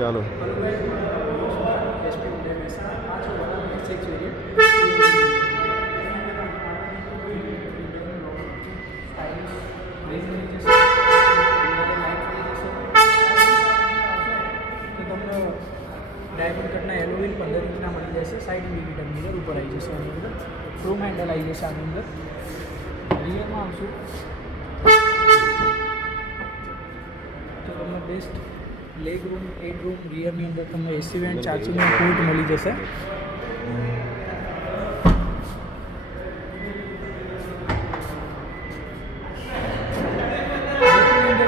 ચાલો ડાયમંડ કટના એલોવીલ 15 ઇંચના મળી જશે. સાઈડ ઇન્ડિકેટર મિરર ઉપર આવી જશે. આની અંદર ક્રોમ હેન્ડલ આવી જશે. આની અંદર રિયરમાં આવશું તો તમને બેસ્ટ લેગ રૂમ, હેડ રૂમ, રિયરની અંદર તમને એસી વેન્ટ ચાર્જિંગનો પોર્ટ મળી જશે.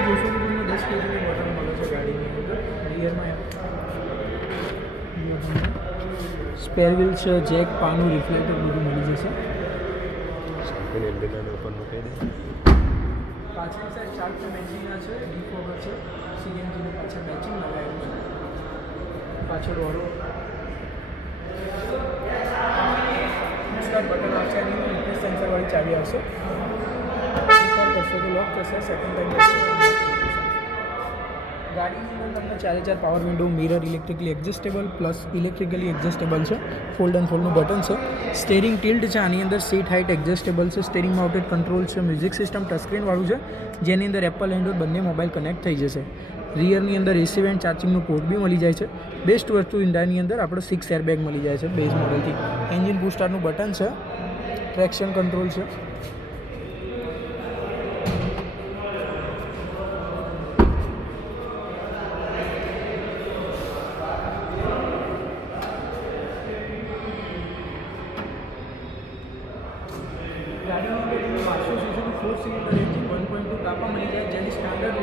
જોશો તો તમને 10 kgનું બટન મળે છે ગાડીની અંદર. રિયરમાં સ્પેર વ્હીલ છે, જેક, પાનું, રિફ્લેક્ટર બધું મળી જશે. પાછળની સાઈડ શાર્પ મેચિંગના છે, ડીફોગર છે, સીએનજીનું પાછળ મેચિંગ લગાવેલું છે. પાછળ ઓરો સ્ટાર્ટ બટન આવશે. એની રિપ્લેસ સેન્સરવાળી ચાવી આવશે. એકવાર કરશો તો લોક થશે, સેકન્ડ ટાઈમ ગાડીની અંદર તમને 4x4 power window, mirror, electrically adjustable plus electrically adjustable છે. ફોલ્ડ એન્ડ ફોલ્ડનું બટન છે. સ્ટેરિંગ ટિલ્ટ છે. આની અંદર સીટ હાઇટ એડજસ્ટેબલ છે. સ્ટેરિંગ માઉન્ટેડ કંટ્રોલ છે. મ્યુઝિક સિસ્ટમ ટચસ્ક્રીનવાળું છે, જેની અંદર એપલ એન્ડ્રોઇડ બંને મોબાઈલ કનેક્ટ થઈ જશે. રિયરની અંદર એસી વેન્ટ ચાર્જિંગનું પોર્ટ બી મળી જાય છે. બેસ્ટ વસ્તુ ઇન્ડિયાની અંદર આપણે 6 એરબેગ મળી જાય છે બેઝ મોડલથી. એન્જિન બૂસ્ટરનું બટન છે. ટ્રેક્શન કંટ્રોલ છે. ગાડીની અંદર 500 સીસીનું 4 સિલિન્ડર એન્જિન 1.2 કાપા મળી જાય, જેની સ્ટાન્ડર્ડ